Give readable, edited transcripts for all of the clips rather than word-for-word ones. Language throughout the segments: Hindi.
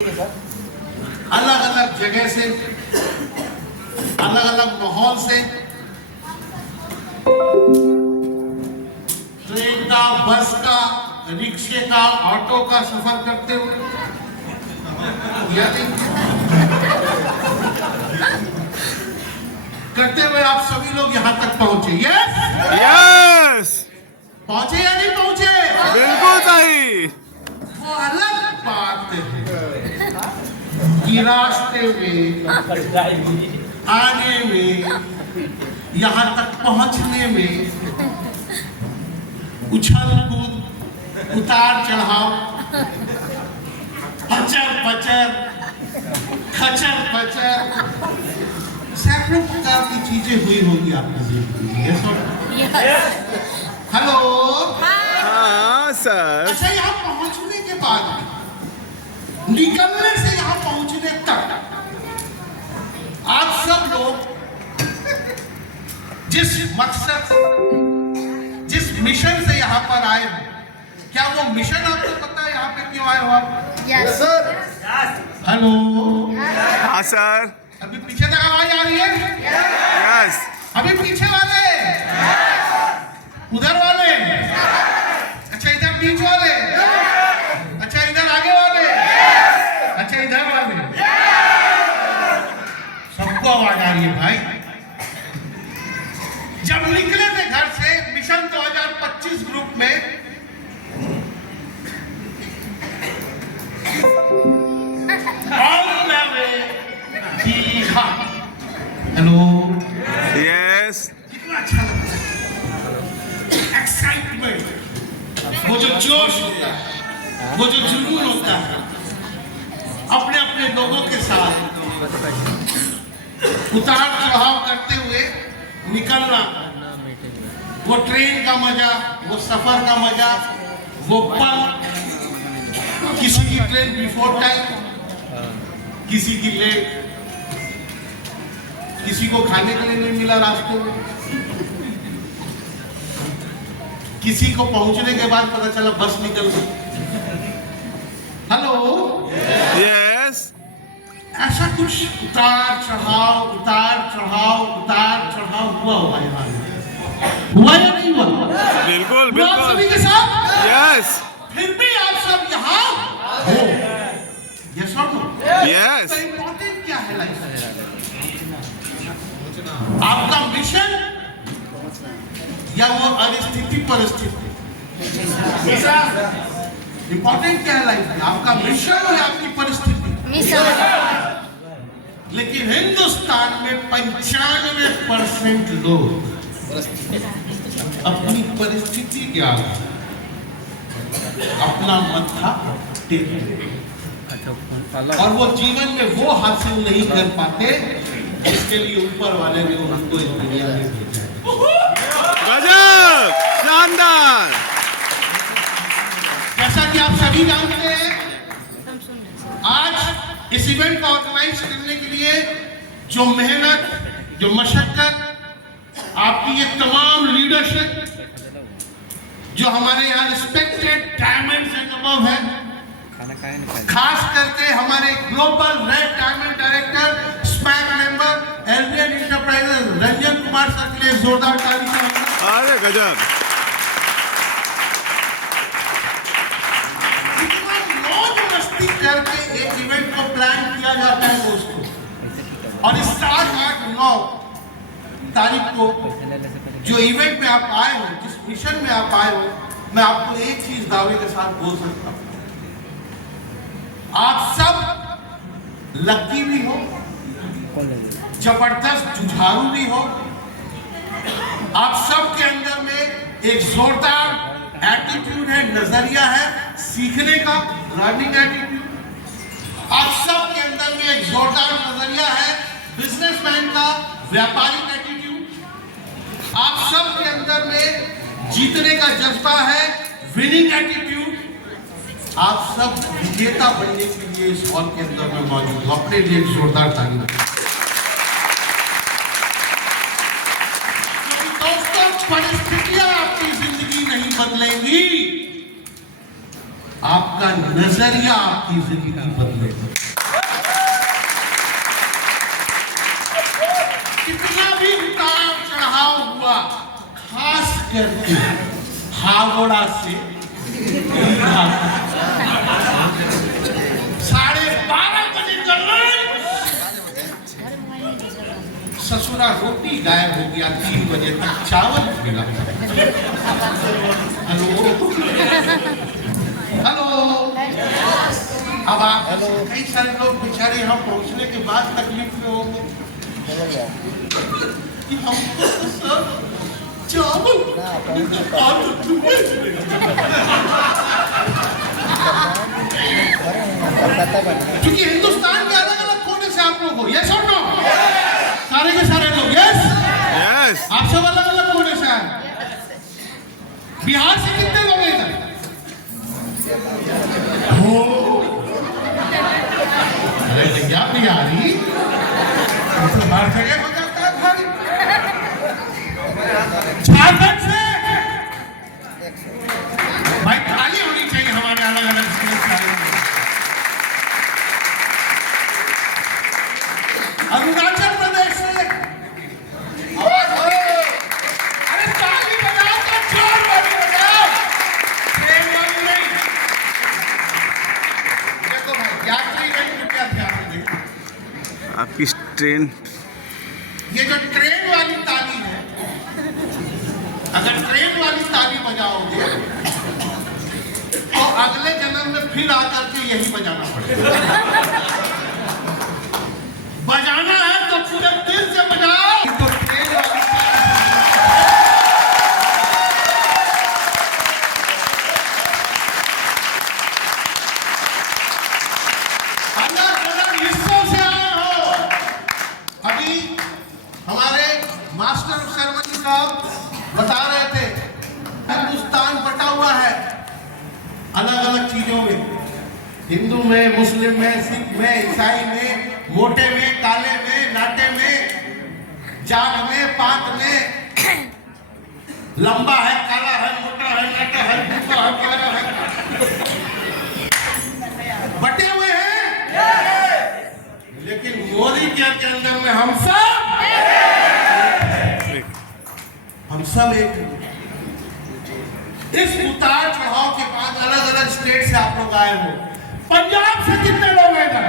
अलग अलग जगह से, अलग अलग माहौल से, ट्रेन का, बस का, रिक्शे का, ऑटो का सफर करते हुए आप सभी लोग यहाँ तक पहुंचे। यस पहुंचे या नहीं पहुंचे? बिल्कुल सही। वो अलग बात है कि रास्ते में आने में, यहाँ तक पहुंचने में उछल कूद, उतार चढ़ाव, हचर पचर, खचर पचर, सैकड़ों प्रकार की चीजें हुई होगी आपके जीवन में। हेलो, हाँ सर। अच्छा, यहाँ पहुंचने के बाद, निकलने से यहाँ पहुंचने तक आप सब लोग जिस मकसद, जिस मिशन से यहाँ पर आए हो, क्या वो मिशन आपको पता है यहाँ पे क्यों आए हो आप? Yes sir. हेलो, हाँ सर। अभी पीछे तक आवाज आ रही है? यस। अभी पीछे वाले, उधर वाले, अच्छा इधर बीच वाले, अच्छा इधर आगे वाले, अच्छा इधर वाले, सबको आवाज आ रही है भाई। जब निकले थे घर से मिशन 2025 ग्रुप में, हेलो, यस। कितना अच्छा लगता है, एक्साइटमेंट, वो जो जोश होता है, वो जो जुनून होता है, अपने अपने लोगों के साथ उतार चढ़ाव करते हुए निकलना, वो ट्रेन का मजा, वो सफर का मजा, वो पल, किसी की ट्रेन बिफोर टाइम, किसी की लेट, किसी को खाने के लिए नहीं मिला रास्ते में, किसी को पहुंचने के बाद पता चला बस निकल गई। Hello, yes. ऐसा कुछ उतार चढ़ाव, उतार चढ़ाव, उतार चढ़ाव हुआ होगा यहाँ, हुआ या नहीं हुआ? बिल्कुल हुआ बिल्कुल। सभी के साथ? यस फिर भी आप सब यहाँ हो, यस और नो? यस। तो इम्पोर्टेंट क्या है लाइफ में? आपका मिशन या वो अनिश्चित परिस्थिति? इंपॉर्टेंट क्या है लाइफ में? आपका मिशन या आपकी परिस्थिति? मिशन। लेकिन हिंदुस्तान में 95% लोग अपनी परिस्थिति क्या है, अपना मत्था टेकते हैं और वो जीवन में वो हासिल नहीं कर पाते जिसके लिए ऊपर वाले ने उनको इस दुनिया में भेजा है। गजब, शानदार। जैसा कि आप सभी जानते हैं, आज इस इवेंट को ऑर्गेनाइज करने के लिए जो मेहनत, जो मशक्कत, आपकी ये तमाम लीडरशिप, जो हमारे यहाँ रिस्पेक्टेड डायमंड्स एंड अबव है, खास करके हमारे ग्लोबल रेड डायमंड डायरेक्टर, स्पैक member, LBN enterprises Ranjan Kumar sir के लिए जोरदार ताली से अरे गजब। मौज मस्ती करके एक इवेंट को प्लान किया जाता है दोस्तों, और इस 7, 8, 9 तारीख को जो इवेंट में आप आए हो, जिस मिशन में आप आए हो, मैं आपको एक चीज दावे के साथ बोल सकता हूं, आप सब लकी भी हो, जबरदस्त जुझारू भी हो, आप सब के अंदर में एक जोरदार एटीट्यूड है, नजरिया है सीखने का, लर्निंग एटीट्यूड। आप सब के अंदर में एक जोरदार नजरिया है बिजनेसमैन का, व्यापारिक एटीट्यूड। आप सब के अंदर में जीतने का जज्बा है, विनिंग एटीट्यूड। आप सब विजेता बनने के लिए इस हॉल के अंदर में मौजूद हो, अपने लिए एक जोरदार ताली। परिस्थितियां आपकी जिंदगी नहीं बदलेंगी, आपका नजरिया आपकी जिंदगी बदलेगा। कितना भी उतार चढ़ाव हुआ, खास करके हावड़ा से 12:30 बजे ससुरा रोटी गायब हो गया, 3 बजे तक चावल मिला। हेलो हेलो, अब आप कई सारे लोग बेचारे यहाँ पहुँचने के बाद तकलीफ में होंगे कि हमको तो सर चावल क्योंकि हिंदुस्तान के अलग अलग कोने से आप लोग हो, यस और नो? सारे के सारे लोग यस यस। आप सब अलग अलग कोने से आए। बिहार से कितने लोग हैं इधर? अरे क्या बिहारी बाहर से गए हो जाता है भाई। झारखंड से भाई खाली होनी चाहिए हमारे अलग अलग स्टेट। अरुणाचल प्रदेश से अरे ताली बजाओ तो जोर वाली बजाओ, ट्रेन वाली नहीं। देखो भाई यात्री नहीं क्या ध्यान दें आपकी ट्रेन, ये जो ट्रेन वाली ताली है, अगर ट्रेन वाली ताली बजाओगे तो अगले जन्म में फिर आकर के यही बजाना पड़ेगा। बजाना है तो पूरे दिल से बजाओ। तो ट्रेन वाली अलग-अलग हिस्सों से आए हो। अभी हमारे मास्टर ऑफ सेरेमनी साहब बता रहे थे हिंदुस्तान बटा हुआ है अलग अलग चीजों में, हिंदू में, मुस्लिम में, सिख में, ईसाई में, मोटे में, काले में, नाटे में, जाट में, पाक में, लंबा है, काला है, मोटा है, नाटा है, भूखा है, प्यारा है, बटे हुए हैं। लेकिन मोदी के अंदर में हम सब एक। इस उतार चढ़ाव के बाद अलग अलग स्टेट से आप लोग आए हो। पंजाब से कितने लोग हैं इधर?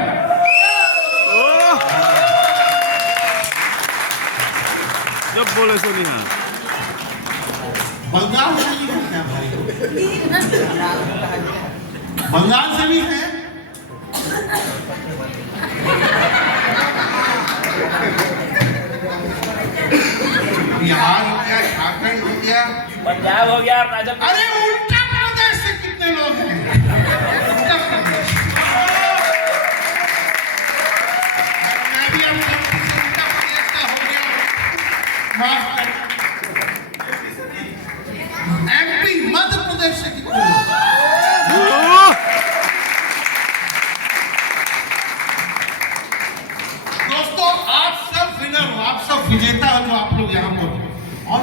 जब बोले सुनी। हाँ, बंगाल से भी है क्या भाई? बंगाल से भी है। बिहार हो गया, झारखंड हो गया, पंजाब हो गया, अरे उत्तर प्रदेश से कितने लोग हैं? उत्तर प्रदेश मैं भी अब उत्तर प्रदेश का हो गया, माफ कर। एमपी मध्य प्रदेश से कितने लोग? दोस्तों आप सब विनर हो, आप सब विजेता हो जो आप लोग यहाँ पर। और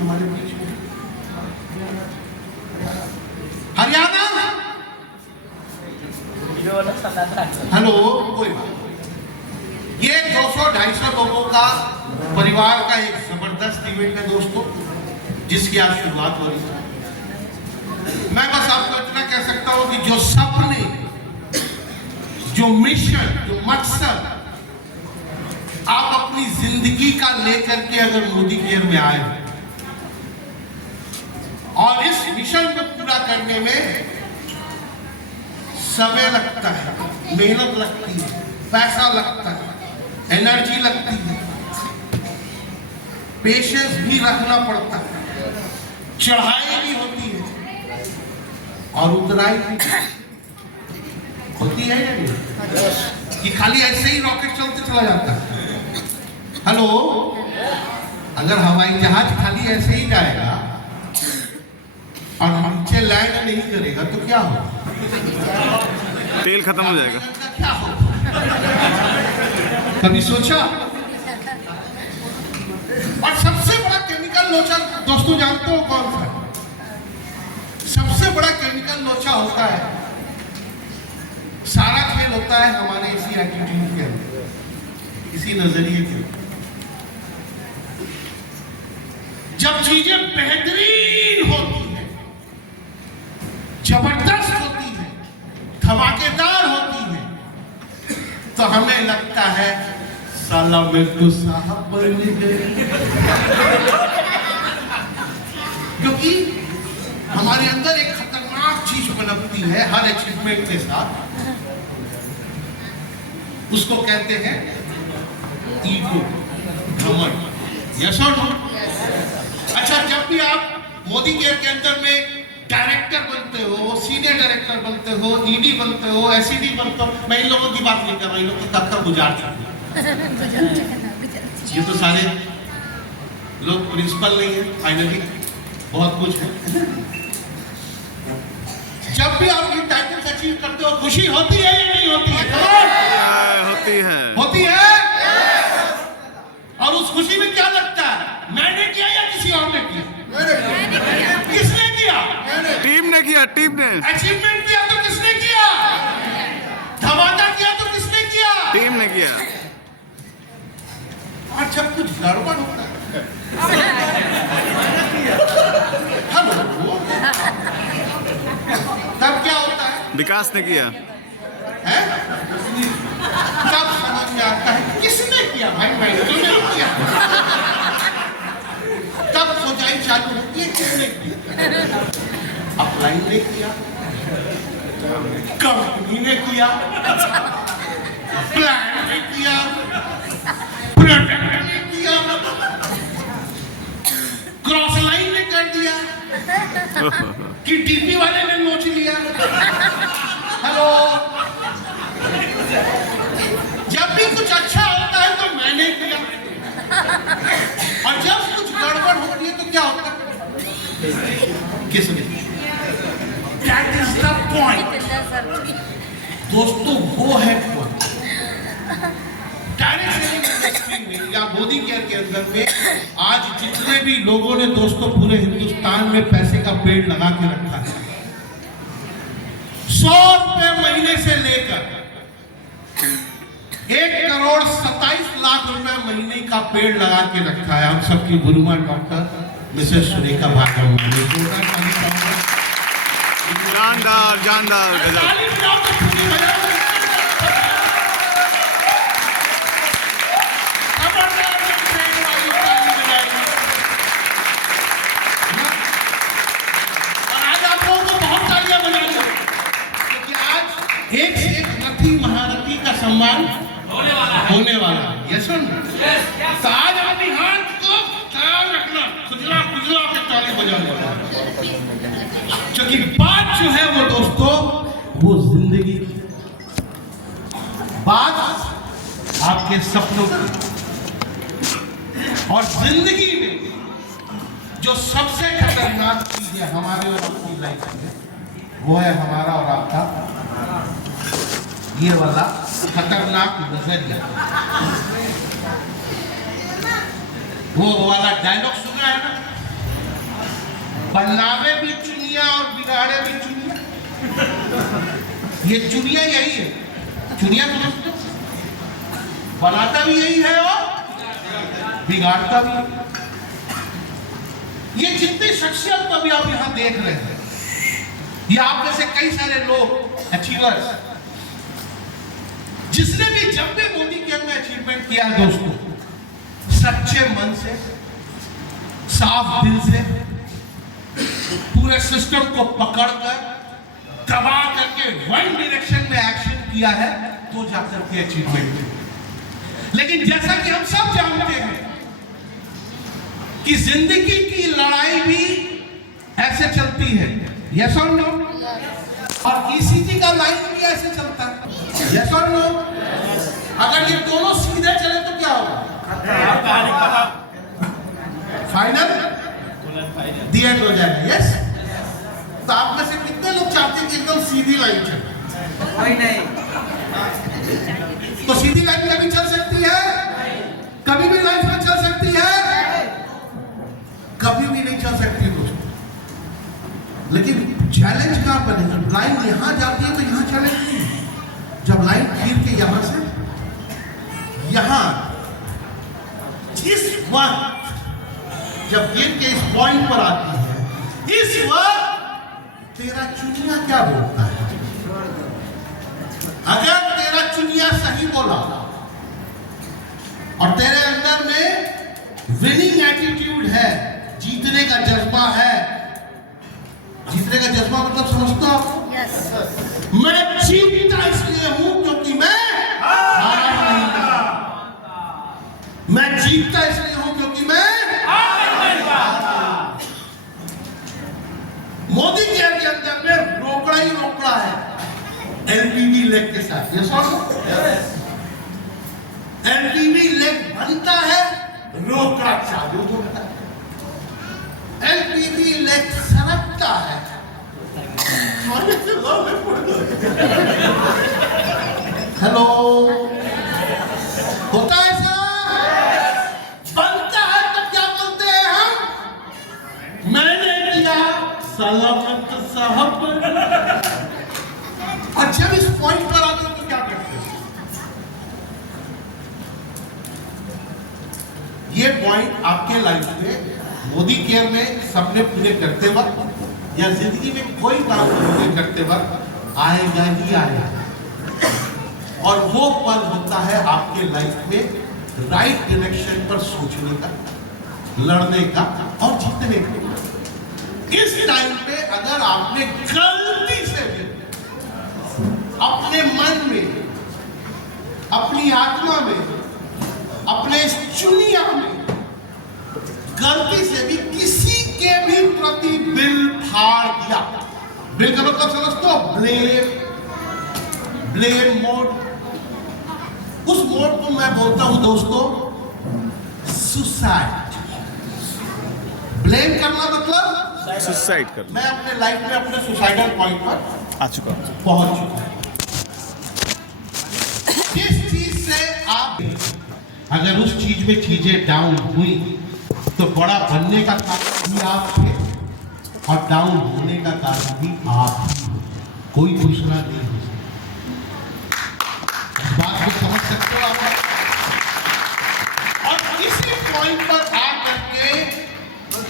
हमारे बीच में हरियाणा, हेलो, कोई बात। ये 200-250 लोगों का परिवार का एक जबरदस्त इवेंट है दोस्तों, जिसकी आज शुरुआत हो रही है। मैं बस आपको इतना कह सकता हूं कि जो सपने, जो मिशन, जो मकसद आप अपनी जिंदगी का लेकर के अगर मोदी केयर में आए और इस मिशन को पूरा करने में समय लगता है, मेहनत लगती है, पैसा लगता है, एनर्जी लगती है, पेशेंस भी रखना पड़ता है, चढ़ाई भी होती है और उतराई भी होती है या नहीं? कि खाली ऐसे ही रॉकेट चलते चला जाता है? हेलो, अगर हवाई जहाज खाली ऐसे ही जाएगा और नीचे लैंड नहीं करेगा तो क्या होगा? तेल खत्म हो जाएगा। क्या होगा? कभी सोचा? और सबसे बड़ा केमिकल लोचा दोस्तों जानते हो कौन सा? सबसे बड़ा केमिकल लोचा होता है, सारा खेल होता है हमारे इसी एटीट्यूड के अंदर, इसी नजरिए के अंदर। जब चीजें बेहतरीन होती है, जबरदस्त होती है, धमाकेदार होती है, तो हमें लगता है साला मेरे को साहब बन गए, क्योंकि हमारे अंदर एक खतरनाक चीज पनपती है हर अचीवमेंट के साथ, उसको कहते हैं ईगो, घमंड। यस और नो? अच्छा, जब भी आप मोदी केयर के अंदर में डायरेक्टर बनते हो, सीनियर डायरेक्टर बनते हो, ईडी बनते हो, एसईडी बनते हो, मैं इन लोगों की बात नहीं कर रहा, इन लोग तो कब का गुजार चुके ये तो सारे लोग प्रिंसिपल नहीं है, फाइनली बहुत कुछ है। जब भी आप ये टाइटल्स अचीव करते हो, खुशी होती है या नहीं होती है? होती है, होती है। और उस खुशी में क्या लगता है, मैंने किया या किसी और ने किया? किसने किया? टीम ने किया, टीम ने। अचीवमेंट किया तो किसने किया? धमाका किया तो किसने किया? टीम ने किया। और जब कुछ गड़बड़ होता है, हेलो, तब क्या होता है? विकास ने किया है? तब समझ में आता है किसने किया भाई, मैंने तो नहीं किया। तब खोजाई चालू होती है, किसने किया? अप्लाई ने किया, कंपनी ने किया, प्लान ने किया, प्रोडक्ट ने किया, क्रॉस लाइन ने कर दिया कि डीपी वाले ने नोच लिया। हेलो, जब भी कुछ अच्छा होता है तो मैंने किया, और जब कुछ गड़बड़ होती है तो क्या होता है? किसने? That is the point. दोस्तों, वो है point. डायरेक्ट सेलिंग इंडस्ट्री में या मोदी केयर के अंदर में आज जितने भी लोगों ने दोस्तों पूरे हिंदुस्तान में पैसे का पेड़ लगा के रखा है, 100 रुपए महीने से लेकर 1,27,00,000 रुपए महीने का पेड़ लगा के रखा है हम सबकी गुरुमा डॉक्टर मिसेस सुरेखा भागवत ने। जानदार, जानदार, गजब। एक से एक रथी महारथी का सम्मान होने वाला है। यस सुन, तो आज अपनी हाथ को ख्याल रखना, खुजला खुजला के ताली बजाने वाला, क्योंकि बात जो है वो दोस्तों, वो जिंदगी की बात, आपके सपनों की, और जिंदगी में जो सबसे खतरनाक चीज है हमारे और आपकी लाइफ में, वो है हमारा और आपका ये वाला खतरनाक नजरिया। वो वाला डायलॉग सुना है ना, बनावे भी चुनिया और बिगाड़े भी चुनिया। ये चुनिया यही है, चुनिया समझते, बनाता भी यही है और बिगाड़ता भी। ये जितनी शख्सियत अभी आप यहां देख रहे हैं, ये आप में से कई सारे लोग अचीवर्स, जिसने भी जब भी मोदी केयर में अचीवमेंट किया है दोस्तों, सच्चे मन से, साफ दिल से, पूरे सिस्टम को पकड़कर दबा करके वन डायरेक्शन में एक्शन किया है, तो जाकर के अचीवमेंट है। लेकिन जैसा कि हम सब जानते हैं कि जिंदगी की लड़ाई भी ऐसे चलती है, यस और नो, और ईसीजी का लाइन भी ऐसे चलता है, यस और नो। अगर ये दोनों सीधे चले तो क्या होगा? फाइनल दी एंड हो जाएगा। यस, तो आप में से कितने लोग चाहते हैं कि एकदम सीधी लाइन चले? कोई नहीं। तो सीधी लाइन कभी चल सकती है, कभी भी लाइफ में चल सकती है, कभी भी नहीं चल सकती दोस्तों। लेकिन चैलेंज कहाँ पर है? जब लाइन यहाँ जाती है तो यहाँ चलेगी, जब लाइन खींच के यहाँ से यहाँ, इस वक्त जब गिर के इस पॉइंट पर आती है, इस वक्त तेरा चुनिया क्या बोलता है? अगर तेरा चुनिया सही बोला और तेरे अंदर में विनिंग एटीट्यूड है, जीतने का जज्बा है, जीतने का जज्बा मतलब समझते हो? yes. मैं जीतता इसलिए हूं क्योंकि मैं हारा नहीं, मैं जीतता इसलिए हूं क्योंकि मैं मोदी के अंदर में रोकड़ा ही रोकड़ा है एलपीवी लेग के साथ। ये सुनो, एलपीवी लेग बनता है, रोकड़ा चालू होता है। एलपीवी लेग सरकता है, हेलो, होता है ऐसा? बनता है तो क्या बोलते हैं हम? मैंने किया सलामत साहब। और जब इस पॉइंट पर आते हैं तो क्या करते हैं? ये पॉइंट आपके लाइफ में मोदी केयर में सपने पूरे करते वक्त या जिंदगी में कोई काम पूरे करते वक्त आएगा ही आएगा, और वो पल होता है आपके लाइफ में राइट डायरेक्शन पर सोचने का, लड़ने का और जीतने का। इस टाइम पे अगर आपने गलती से भी अपने मन में, अपनी आत्मा में, अपने चुनिया में गलती से भी किसी के भी प्रति बिल फाड़ दिया, बिल का मतलब समझते हो? Blame mode. उस मोड को मैं बोलता हूं दोस्तों सुसाइड। ब्लेम करना मतलब सुसाइड करना। मैं अपने लाइफ में अपने सुसाइडल पॉइंट पर आ चुका हूं, पहुंच चुका हूं। जिस चीज से आप, अगर उस चीज में चीजें डाउन हुई तो बड़ा बनने का कारण भी आप थे और डाउन होने का कारण भी आप ही हो, कोई दूसरा नहीं हो सकता। इस बात को समझ सकते हो आप? और इसी पॉइंट पर आकर के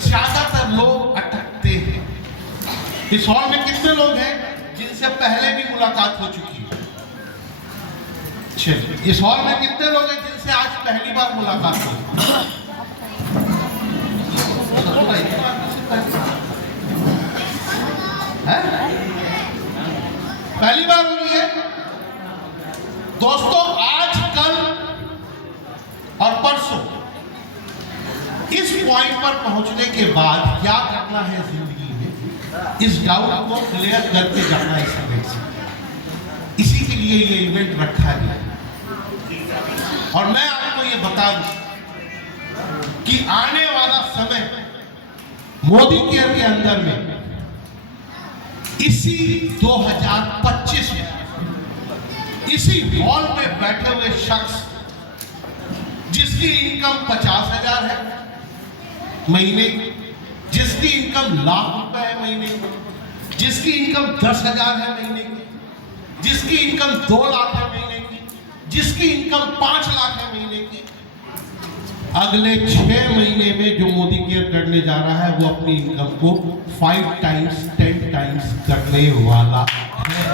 ज्यादातर लोग अटकते हैं। इस हॉल में कितने लोग हैं जिनसे पहले भी मुलाकात हो चुकी है? चलिए, इस हॉल में कितने लोग हैं जिनसे आज पहली बार मुलाकात हो? पहली बार हो रही है दोस्तों। आज, कल और परसों इस पॉइंट पर पहुंचने के बाद क्या करना है जिंदगी में, इस डाउट को क्लियर करके जाना है इस इवेंट से। इसी के लिए ये इवेंट रखा गया। और मैं आपको ये बता दूं कि आने वाला समय मोदी केयर के अंदर में इसी 2025 में इसी हॉल में बैठे हुए शख्स जिसकी इनकम 50,000 है महीने की, जिसकी इनकम लाख रुपए है महीने की, जिसकी इनकम 10,000 है महीने की, जिसकी इनकम 2 लाख है महीने की, जिसकी इनकम 5 लाख है महीने की, अगले 6 महीने में जो मोदी केयर करने जा रहा है वो अपनी इनकम को 5 टाइम्स 10 टाइम्स करने वाला है।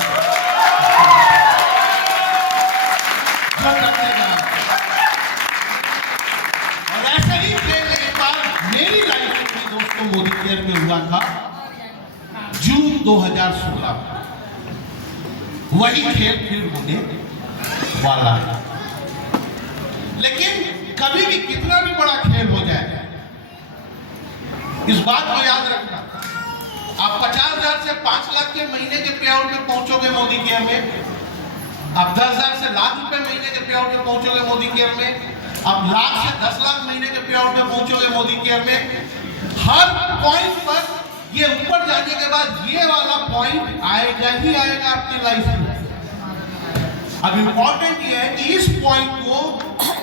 और ऐसे ही खेल एक बार मेरी लाइफ में दोस्तों मोदी केयर में हुआ था जून 2016 में। वही खेल फिर होने वाला है। लेकिन कभी भी कितना भी बड़ा खेल हो जाए, इस बात को याद रखना, आप 50,000 से 5 लाख के महीने के पे आउट में पहुंचोगे मोदी केयर में, आप 10,000 से लाख रुपए महीने के पे आउट में पहुंचोगे मोदी केयर में, आप लाख से 10 लाख महीने के पे आउट में पहुंचोगे मोदी केयर में। हर पॉइंट पर ये ऊपर जाने के बाद ये वाला पॉइंट आएगा ही आएगा आपकी लाइफ में। अब इंपॉर्टेंट ये है कि इस पॉइंट को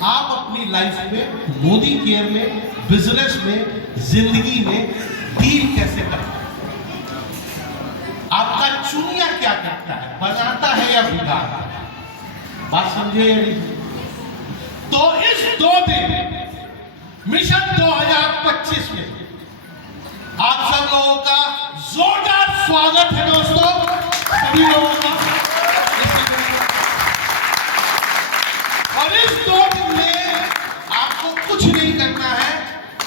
आप अपनी लाइफ में, मोदी केयर में, बिजनेस में, जिंदगी में डील कैसे करते हैं। आपका करता है, बनाता है या बिगाड़ता है? बात समझे या नहीं? तो इस 2 दिन मिशन 2025 में आप सब लोगों का जोरदार स्वागत है दोस्तों, सभी लोगों का। और इस 2 दिन में आपको कुछ नहीं करना है,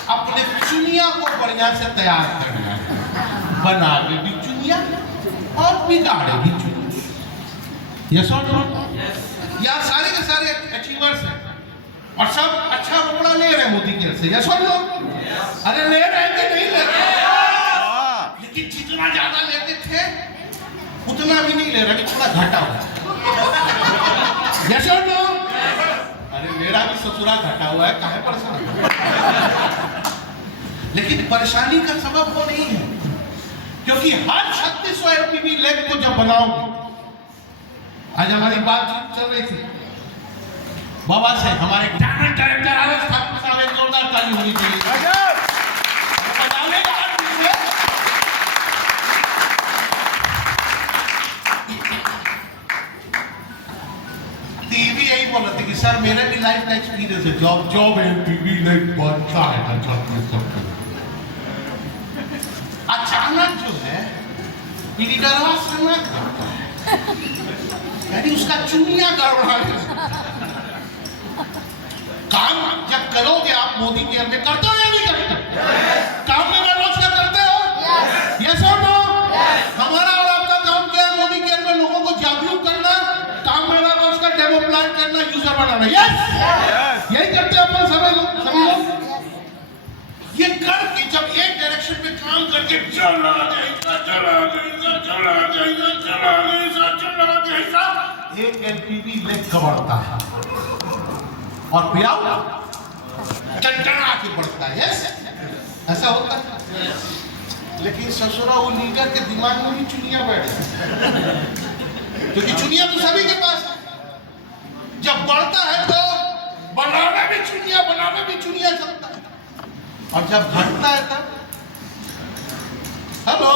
अपने चुनिया को बढ़िया से तैयार करना है, बनाने भी चुनिया और बिगाड़े भी चुनिया। यस और नो? यहाँ सारे के सारे अचीवर्स हैं और सब अच्छा रोकड़ा ले रहे हैं मोदी केयर से। यस और नो? अरे ले रहे हैं कि नहीं ले रहे? लेकिन जितना ज्यादा लेते थे उतना भी नहीं ले रहे, थोड़ा घटा हुआ। यस और नो? अरे मेरा भी ससुरा घटा हुआ है, काहे परेशान? लेकिन परेशानी का सबब वो नहीं है, क्योंकि हर 3600 एमपीवी लेग को जब बनाओगे, आज हमारी बातचीत चल रही थी बाबा से, हमारे डायरेक्टर डायरेक्टर आरएस ठाकुर साहब, एक जोरदार ताली होनी चाहिए। टीवी यही बोल रहे थे कि सर मेरे भी लाइफ का एक्सपीरियंस है, जॉब है, टीवी लाइफ बहुत अच्छा है। अचानक जो है लीडरवा करता है, यानी उसका चुनिया गड़बड़ा। काम जब करोगे आप मोदी केयर में, करते हो या नहीं करते? काम में रोज क्या करते हो? यस और नो? हमारा और आपका काम क्या है? मोदी केयर में लोगों को जागरूक करना, काम में रोज का डेमो प्लान करना, यूजर बनाना। यस, यही करते हैं अपन सभी लोग। ये करके जब एक डायरेक्शन में काम करके चला गया, एक एलपीवी लेग कबड़ता है और पियाऊ टनटना के बढ़ता है। यस, ऐसा होता है। लेकिन ससुरा वो लीडर के दिमाग में भी चुनिया बैठ गई, क्योंकि चुनिया तो सभी के पास है। जब बढ़ता है तो बनावे भी चुनिया चलता है, और जब घटता है तब हेलो।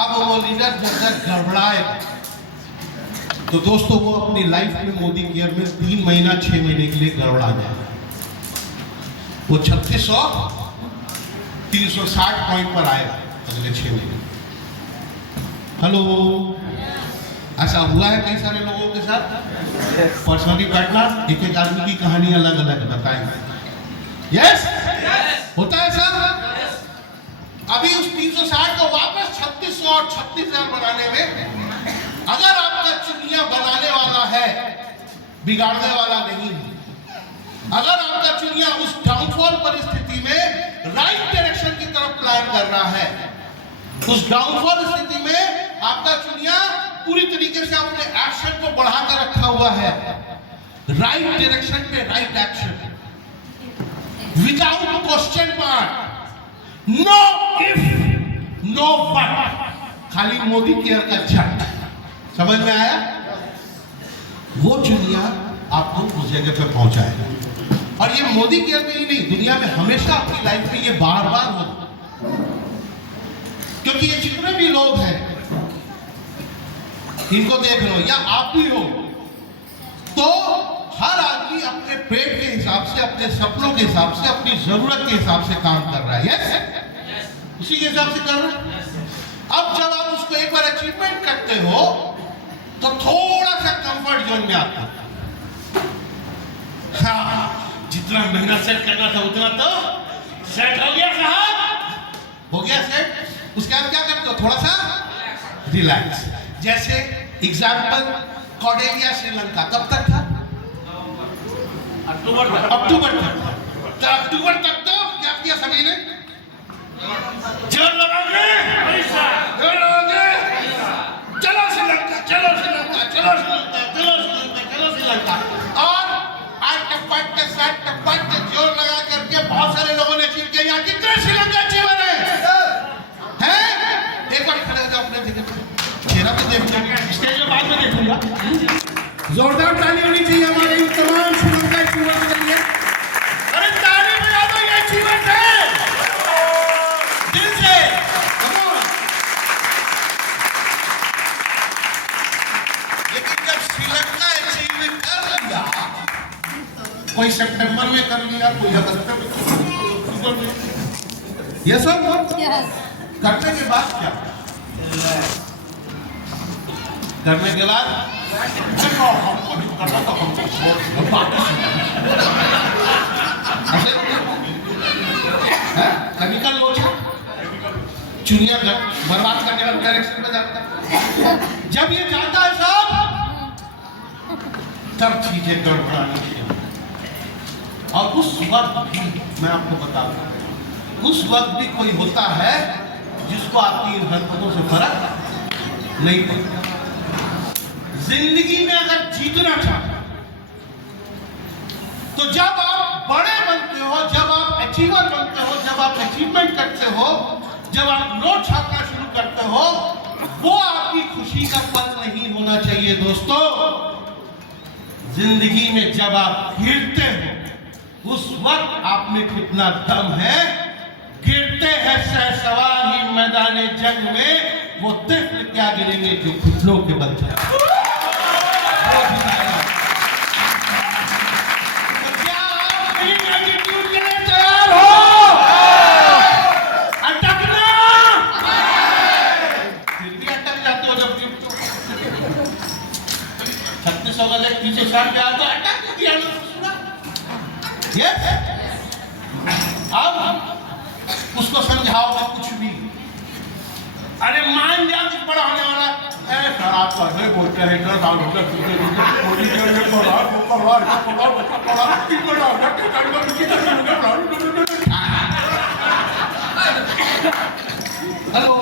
अब वो लीडर जब गड़बड़ाए तो दोस्तों वो अपनी लाइफ में मोदी केयर में 3 महीना 6 महीने के लिए गड़बड़ा जाए। वो 3600 360 पॉइंट पर आएगा अगले 6 महीने। हेलो, ऐसा हुआ है कई सारे लोगों के साथ। पर्सनली बैठना, एक एक आदमी की कहानी अलग अलग बताएंगे। यस, होता है सर। अभी उस 360 को वापस 3600 और 36000 बनाने में अगर आपका चुनिया बनाने वाला है, बिगाड़ने वाला नहीं है, अगर आपका चुनिया उस डाउनफॉल परिस्थिति में राइट डायरेक्शन की तरफ प्लान कर रहा है, उस डाउनफॉल स्थिति में आपका चुनिया पूरी तरीके से अपने एक्शन को बढ़ाकर रखा हुआ है, राइट डायरेक्शन पे right action, without question mark, no if no but, खाली मोदी केयर का झट। समझ में आया? वो चुनिया आपको उस जगह पे पहुंचाएगा। और ये मोदी केयर में ही नहीं, दुनिया में हमेशा अपनी लाइफ में ये बार बार हो, क्योंकि ये जितने भी लोग हैं इनको देख लो, या आप भी हो, तो हर आदमी अपने पेट के हिसाब से, अपने सपनों के हिसाब से, अपनी जरूरत के हिसाब से काम कर रहा है। यस, उसी के हिसाब से कर रहा है। अब जब आप उसको एक बार अचीवमेंट करते हो तो थोड़ा सा कंफर्ट जोन में आता है। हाँ, जितना मेहनत सेट करना था उतना तो सेट हो गया साहब, हो गया सेट। उसके बाद क्या करते हो? थोड़ा सा रिलैक्स। जैसे एग्जाम्पल, कॉर्डेलिया श्रीलंका कब तक था? अक्टूबर तक। अक्टूबर तक तो क्या किया सभी ने? जोर लगाओगे, जोर लगाओगे, चलो श्रीलंका, चलो श्रीलंका, चलो श्रीलंका, चलो श्रीलंका, चलो श्रीलंका। और आज टप्पट जोर लगा करके बहुत सारे लोगों ने अचीव किया। यहाँ कितने श्रीलंका अचीवर हैं? एक बार खड़े हो जाओ अपने जगह पे, चेहरा तो देखना, स्टेज में बाद में देखूंगा। जोरदार ताली होनी चाहिए हमारे इन तमाम श्रीलंका अचीवर्स के लिए। अरे ताली बजा दो, ये अचीवर्स है दिल से। टारगेट का अचीव कर लिया, कोई सितंबर में कर लिया, कोई अगस्त में, यस सर। करने के बाद क्या, करने के बाद देखो हमको जो करना था हमको केमिकल लोचा चुनिया बर्बाद करने वाले डायरेक्शन में जाता है। जब ये जाता है साहब तब चीजें गड़बड़ानी शुरू, और उस वक्त भी मैं आपको बता दूं, उस वक्त भी कोई होता है जिसको आपकी इन हरकतों से फर्क नहीं पड़ता। जिंदगी में अगर जीतना चाहते तो जब आप बड़े बनते हो, जब आप अचीवर बनते हो, जब आप अचीवमेंट करते हो, जब आप नोट छापना शुरू करते हो, वो आपकी खुशी का पल नहीं होना चाहिए दोस्तों। जिंदगी में जब आप गिरते हो उस वक्त आप में कितना दम है। गिरते हैं शहसवार ही मैदान जंग में, वो तिफ्ल क्या गिरेंगे जो घुटनों के बल जाए। पीछे शाम पे आता अटैक किया यस, अब उसको समझाओगे कुछ भी, अरे मान जा कुछ बड़ा होने वाला है, खराब कर बोलते हैं इधर साल होता हेलो,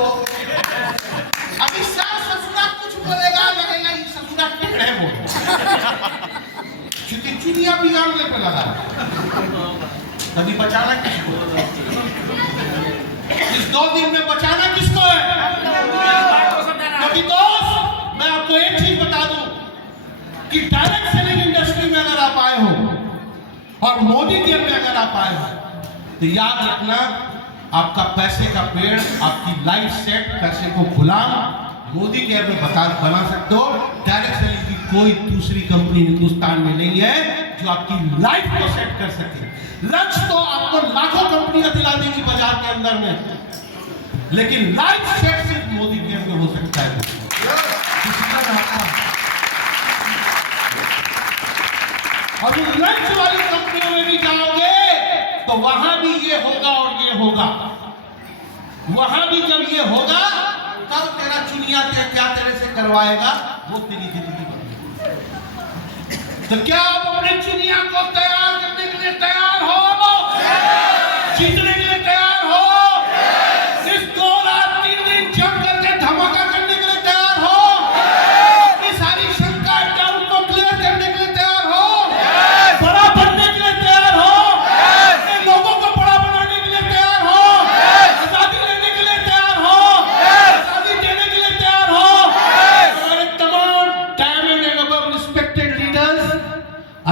अभी सास ससुरा कुछ बोलेगा लगेगा ये ससुरा टेढ़ है बोल चुनिया बिगाड़ने पे लगा। कभी बचाना किसको, इस 2 दिन में बचाना किसको है? क्योंकि दोस्त मैं आपको एक चीज बता दूं कि डायरेक्ट सेलिंग इंडस्ट्री में अगर आप आए हो और मोदी केयर में अगर आप आए हो तो याद रखना आपका पैसे का पेड़, आपकी लाइफ सेट, पैसे को गुलाम मोदी केयर में बना सकते हो। डायरेक्ट सेलिंग की कोई दूसरी कंपनी हिंदुस्तान में नहीं है जो आपकी लाइफ को सेट कर सके। लंच तो आपको लाखों कंपनियां दिला देगी बाजार के अंदर में, लेकिन लाइफ सेट सिर्फ मोदी केयर में हो सकता है। और लंच वाली कंपनियों में भी जाओगे तो वहां भी ये होगा और ये होगा। वहां भी जब ये होगा तब तेरा चुनिया क्या तेरे से करवाएगा, वो तेरी जिंदगी बनेगी। तो क्या आप अपने चुनिया को तैयार करने के लिए तैयार हो? जीतने के लिए तैयार हो? इस 2 रात 3 दिन जम करके धमाका करने के लिए तैयार हो? अपनी सारी शंका डाउट को क्लियर करने के लिए तैयार हो? बड़ा बनने के लिए तैयार हो? लोगों को बड़ा बनाने के लिए तैयार हो? आजादी लेने के लिए तैयार हो? आजादी देने के लिए तैयार हो? हमारे तमाम diamond and above respected leaders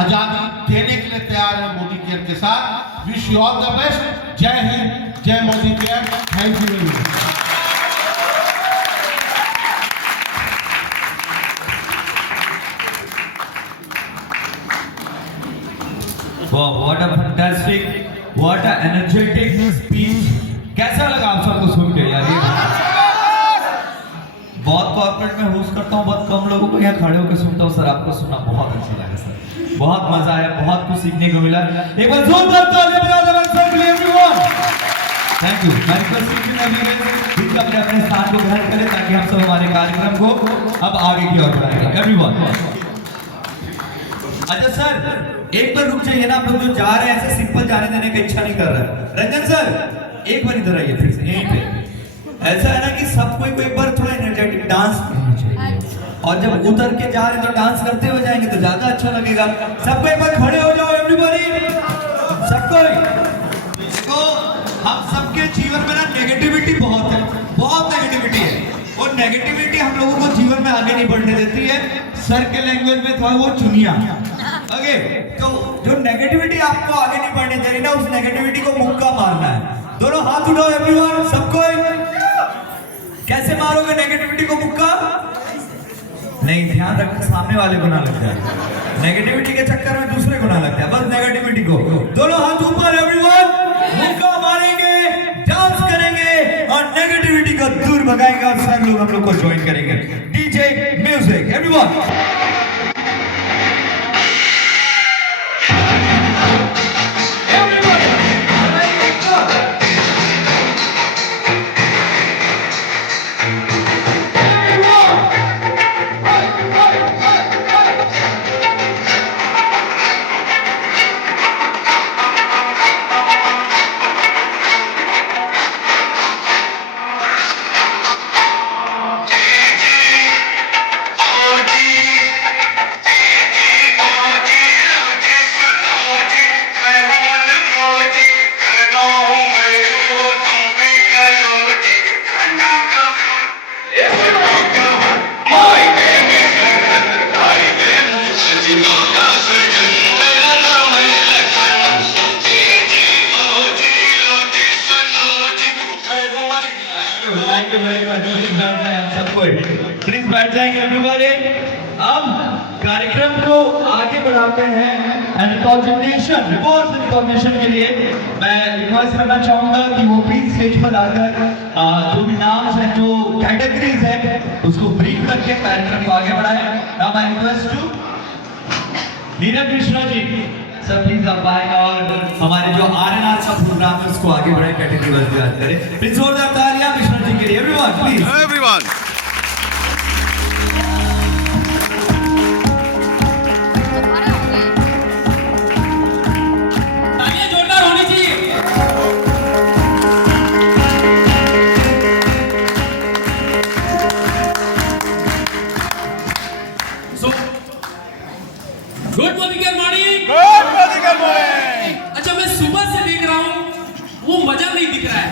आजादी देने के लिए तैयार है मोदी केयर के साथ। Wish you all the best. जय हिंद, जय Modi care. Thank you very much. Wow, what a fantastic, what a energetic speech. कैसा लगा आप सबको सुन के यार? बहुत कॉर्पोरेट में होस्ट करता हूँ, बहुत कम लोगों को यहाँ खड़े होकर सुनता हूँ। सर आपको सुनना बहुत अच्छा लगा सर, बहुत मजा आया, बहुत कुछ सीखने को मिला। एक बार जोरदार तालियां बजा दो सर के लिए एवरीवन। Thank you. मैं रिक्वेस्ट करती हूं एवरीवन अपने अपने स्थान को ग्रहण करें ताकि हम सब हमारे कार्यक्रम को अब आगे की ओर बढ़ाएं। एवरीवन। अच्छा सर एक बार रुक जाइए ना, आप लोग जो जा रहे हैं ऐसे सिंपल जाने देने का इच्छा नहीं कर रहा है। रंजन सर एक बार इधर आइए फिर से यहीं पे। ऐसा है ना कि सबको एक बार थोड़ा एनर्जेटिक डांस करना चाहिए, और जब उतर के जा रहे तो डांस करते हुए जाएंगे तो ज्यादा अच्छा लगेगा। सबको एक बार खड़े हो जाओ एवरीबॉडी, सबको। देखो हम सबके जीवन में ना नेगेटिविटी बहुत है, बहुत नेगेटिविटी है। और नेगेटिविटी हम लोगों को जीवन में आगे नहीं बढ़ने देती है। सर के लैंग्वेज में था वो चुनिया। ओके, तो जो नेगेटिविटी आपको आगे नहीं बढ़ने दे रही ना, उस नेगेटिविटी को मुक्का मारना है। दोनों हाथ उठाओ एवरीवन, सबको। कैसे मारोगे नेगेटिविटी को मुक्का? नहीं, ध्यान रखना सामने वाले को ना लग जाए। नेगेटिविटी के चक्कर में दूसरे को ना लगता है, बस नेगेटिविटी को। दोनों हाथ ऊपर एवरीवन, मुक्का मारेंगे, डांस करेंगे और नेगेटिविटी को दूर भगाएंगे और सर लोग हम लोग को ज्वाइन करेंगे। DJ music everyone. प्लीज बैठ जाएंगे एवरीबॉडी। अब कार्यक्रम को आगे बढ़ाते हैं रिकॉग्निशन, रिवॉर्ड रिकॉग्निशन के लिए मैं रिक्वेस्ट करना चाहूंगा कि वो प्लीज स्टेज पर आकर जो भी नाम है, जो कैटेगरीज है, उसको ब्रीफ करके कार्यक्रम को आगे बढ़ाएं। Now I request to Neeraj Mishra ji, sir please आप आए और हमारे जो आरएनआर का प्रोग्राम है उसको आगे बढ़ाएं, कैटेगरी वाइज बात करें। प्लीज जोरदार तालियां मिश्रा जी के लिए everyone please. Everyone good morning अच्छा, मैं सुबह से देख रहा हूँ, वो मजा नहीं दिख रहा है।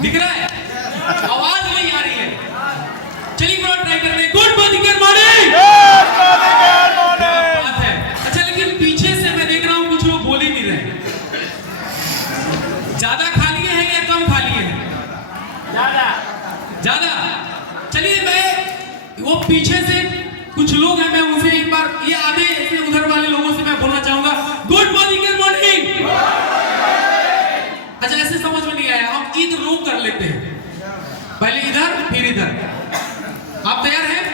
दिख रहा है, आवाज नहीं आ रही है। चलिए थोड़ा ट्राई करते हैं। गुड मॉर्निंग बात है। अच्छा, लेकिन पीछे से मैं देख रहा हूँ कुछ लोग बोल ही नहीं रहे। ज्यादा खा लिए हैं या कम खा लिए हैं? ज्यादा। चलिए मैं वो पीछे से कुछ लोग हैं, मैं उनसे एक बार ये आधे से उधर वाले लोगों से मैं बोलना चाहूंगा गुड मॉर्निंग। अच्छा, ऐसे समझ में नहीं आया, हम ईद रोक कर लेते हैं, पहले इधर फिर इधर। आप तैयार हैं?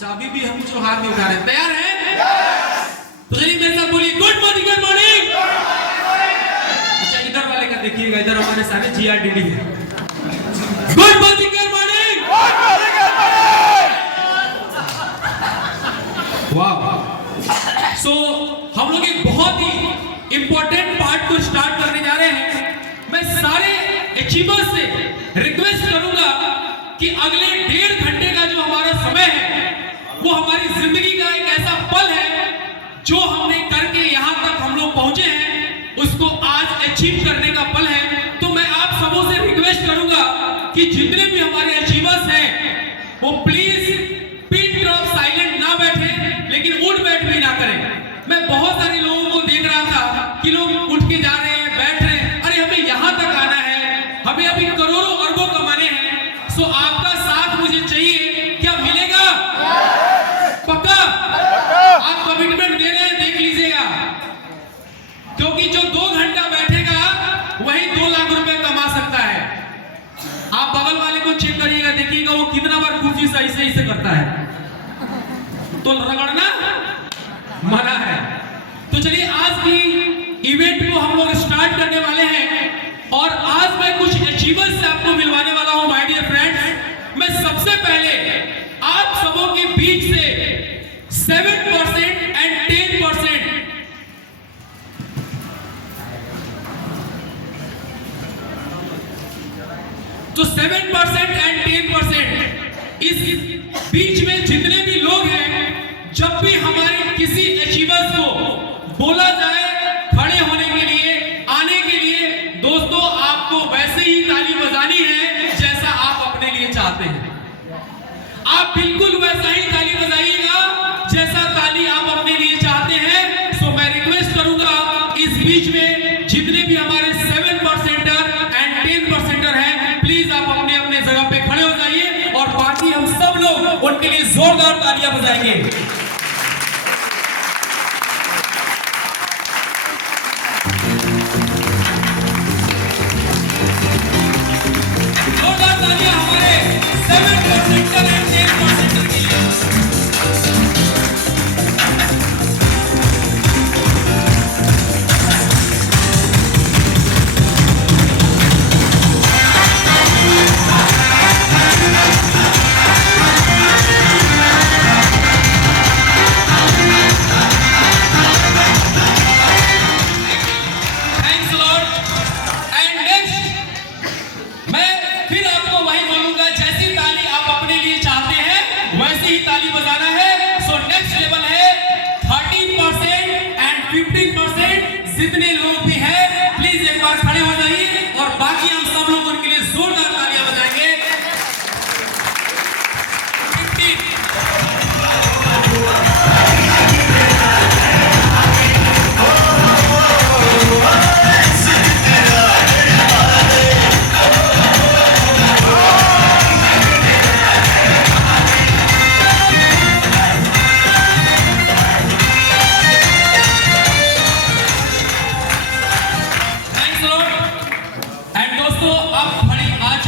चाबी भी हम जो हाथ में उठा रहे हैं, तैयार हैं? तो चलिए मेरे साथ बोलिए गुड मॉर्निंग। अच्छा, इधर वाले का देखिएगा, इधर हमारे सारे GRDD है। Good morning. वाह। सो हम लोग एक बहुत ही इंपॉर्टेंट पार्ट को स्टार्ट करने जा रहे हैं। मैं सारे अचीवर्स से रिक्वेस्ट करूंगा कि अगले 1.5 घंटे का जो हमारा समय है, वो हमारी जिंदगी का एक ऐसा पल है जो हमने करके यहाँ तक हम लोग पहुंचे हैं, उसको आज अचीव करने का पल है। तो मैं आप सबों से रिक्वेस्ट करूंगा कि जितने भी हमारे अचीवर्स हैं, वो प्लीज पिन ड्रॉप साइलेंट ना बैठे, लेकिन उठ बैठ भी ना करें। मैं बहुत सारे लोगों को देख रहा था कि लोग उठ के जा रहे हैं, बैठ रहे हैं। अरे हमें यहाँ तक आना है, हमें अभी करोड़ों अरबों कमाने हैं। सो आपका साथ मुझे चाहिए, क्या मिलेगा? पक्का? आप कमिटमेंट दे रहे हैं, देख लीजिएगा, क्योंकि जो 2 घंटा बैठेगा वही 2 लाख रुपए कमा सकता है। आप बगल वाले को चेक करिएगा, देखिएगा वो कितना बार कुर्सी सही से करता है, तो रगड़ना मना है। तो चलिए आज की इवेंट को हम लोग स्टार्ट करने वाले हैं और आज मैं कुछ अचीवर्स से आपको मिलवाने वाला हूं माय डियर फ्रेंड्स। मैं सबसे पहले आप सबों के बीच से 7% एंड 10%, तो 7% एंड 10% इस बीच में जितने भी लोग हैं, जब भी हमारे किसी अचीवर्स को बोला जाए खड़े होने के लिए, आने के लिए, दोस्तों आपको वैसे ही ताली बजानी है जैसा आप अपने लिए चाहते हैं। आप बिल्कुल वैसा ही ताली बजाइएगा जैसा ताली आप अपने लिए चाहते हैं। सो मैं रिक्वेस्ट करूंगा इस बीच में जितने भी हमारे 7% एंड 10% हैं, प्लीज आप अपने अपने जगह पे खड़े हो जाइए और बाकी हम सब लोग उनके लिए जोरदार तालियां बजाएंगे। जोरदार तालियां हमारे 7% एंड 10% के लिए। ताली बजाना है। सो नेक्स्ट लेवल है 30% एंड 15%। जितने लोग भी हैं प्लीज एक बार खड़े हो जाइए और बाकी हम सब लोग उनके लिए जोरदार तालियां बजाएंगे।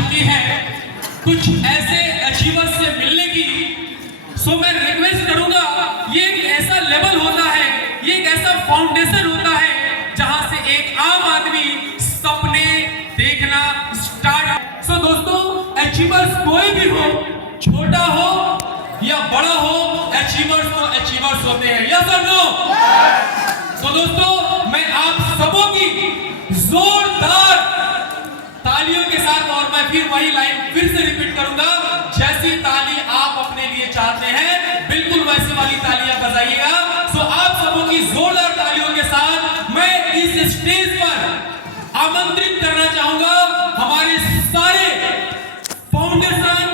15 कुछ ऐसे अचीवर्स से मिलने की। सो मैं रिक्वेस्ट करूंगा, ये एक ऐसा लेवल होता है, ये एक ऐसा फाउंडेशन होता है जहां से एक आम आदमी सपने देखना स्टार्ट। सो दोस्तों, अचीवर्स कोई भी हो, छोटा हो या बड़ा हो, अचीवर्स तो अचीवर्स होते हैं। यस और नो? सो दोस्तों, मैं आप सबों की जोरदार तालियों के साथ, और मैं फिर वही लाइन फिर से रिपीट करूंगा, जैसी ताली आप अपने लिए चाहते हैं बिल्कुल वैसी वाली तालियां बजाइएगा। सो आप सबों की जोरदार तालियों के साथ मैं इस स्टेज पर आमंत्रित करना चाहूंगा हमारे सारे फाउंडेशन,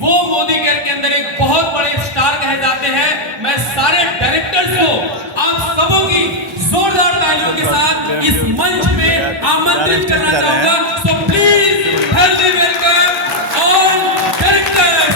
वो मोदी केयर के अंदर एक बहुत बड़े स्टार कहे जाते हैं। मैं सारे डायरेक्टर्स को आप सबों की जोरदार तालियों के साथ इस मंच में आमंत्रित करना चाहूंगा। So please healthy welcome all directors.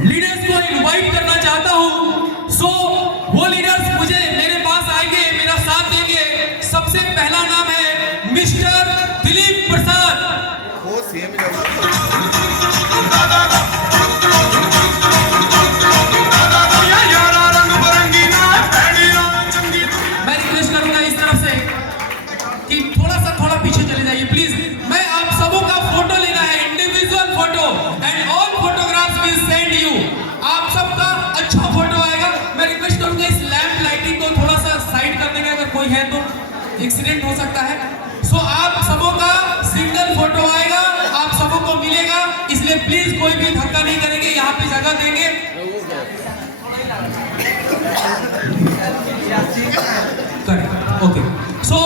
Leaders को इनवाइट करना चाहता हूं। सो वो लीडर्स मुझे मेरे पास आएंगे, मेरा साथ देंगे। सबसे पहला नाम है मिस्टर दिलीप प्रसाद। मैं रिक्वेस्ट करूंगा इस तरफ से कि थोड़ा पीछे चले जाइए प्लीज। मैं आप सबों का फोटो लेना है, individual photo, and all photographs will send you. आप सबका अच्छा फोटो आएगा। मैं रिक्वेस्ट करूंगा इस लैंप लाइटिंग को थोड़ा सा साइड कर देंगे, अगर कोई है तो एक्सीडेंट हो सकता है। सो आप सबों का सिंगल फोटो आएगा, आप सबों को मिलेगा, इसलिए प्लीज कोई भी धक्का नहीं करेंगे, यहाँ पे जगह देंगे। ओके, सो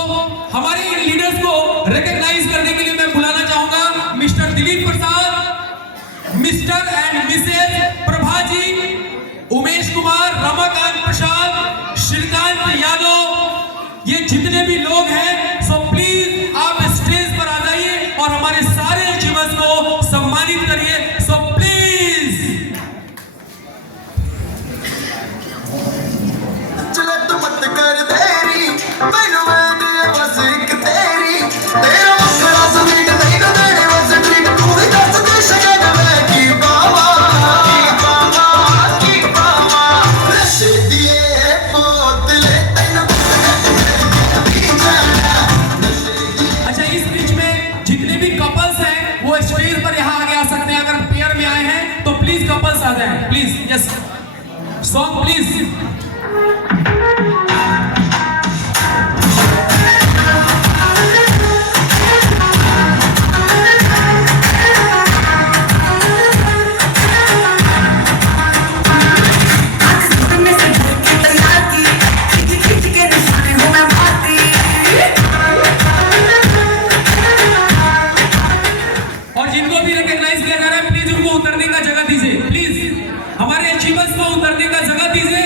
हमारे लीडर्स को रिकॉग्नाइज करने के लिए मैं बुलाना चाहूंगा mister Dilip Prasad, mister and Mrs Prabha ji, Umesh Kumar, Ramakant Prasad, Shrikant Yadav, ये जितने भी लोग हैं। सो प्लीज आप स्टेज पर आ जाइए और हमारे सारे अचीवर्स को सम्मानित करिए। So please. चले तो मत कर देरी, मैनू मैं बस एक तेरी, तेरा वखरा स्वीट नहीं तो तेरे बस ट्रीट, तू ही दस दे शगन मैं की बाबा, की बाबा, की यस सॉन्ग प्लीज। और जिनको भी रिकॉग्नाइज किया जा रहा है प्लीज उनको उतरने का जगह दीजिए, प्लीज हमारे अचीवर्स को उतरने का जगह दीजिए।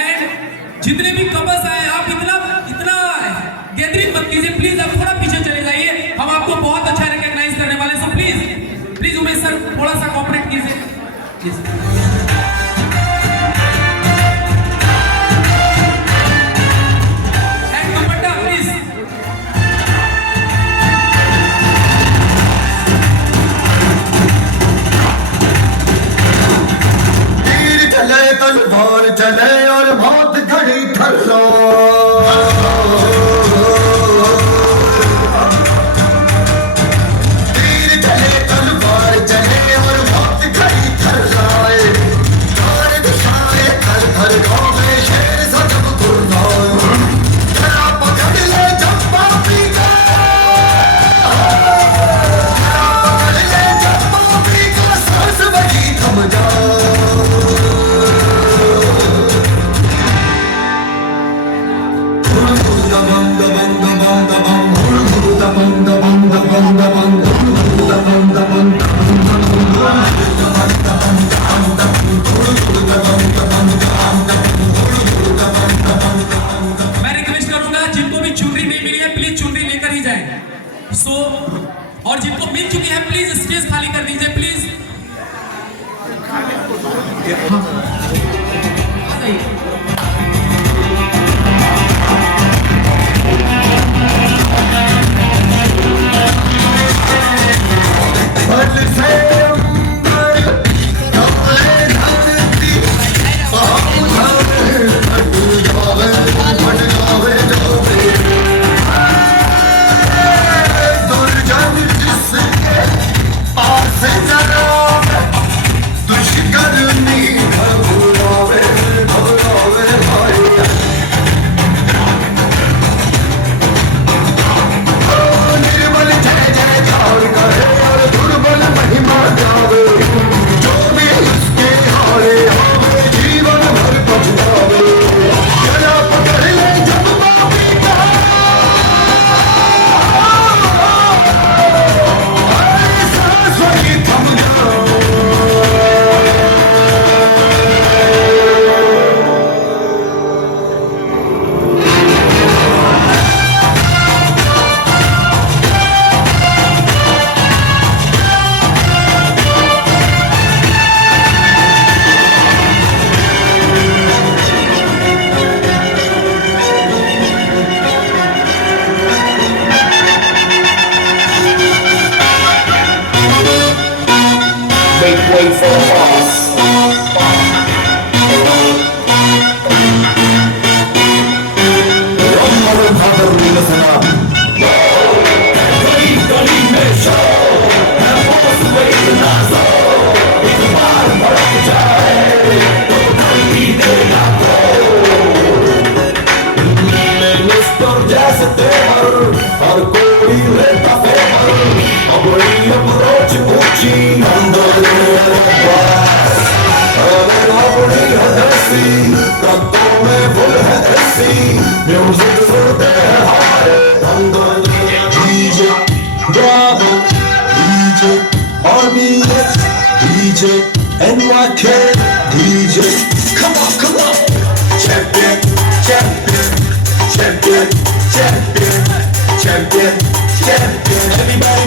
एंड जितने भी कपल्स आए आप इतना गैदरिंग मत कीजिए, प्लीज आप थोड़ा पीछे चले जाइए, हम आपको बहुत अच्छा रिकॉग्नाइज करने वाले। So please please Umesh sir थोड़ा सा कोऑपरेट कीजिए प्लीज। तलवार चले और बहुत घड़ी थल्लो तीर चले तलवार चले और बहुत घड़ी थल्लाए तार दिखाए थर थर गाँव में शेर सा जब गुरनाए जरा पकड़ ले जब पापी का जरा पकड़ ले जब पापी का सांस बड़ी थम जाए। मैं रिक्वेस्ट करूंगा जिनको भी चुनरी नहीं मिली है प्लीज चुनरी लेकर ही जाएं। सो और जिनको मिल चुकी है प्लीज स्टेज खाली कर दीजिए please. NYK DJ, come on, come on, champion, champion, champion, champion, champion, champion, everybody.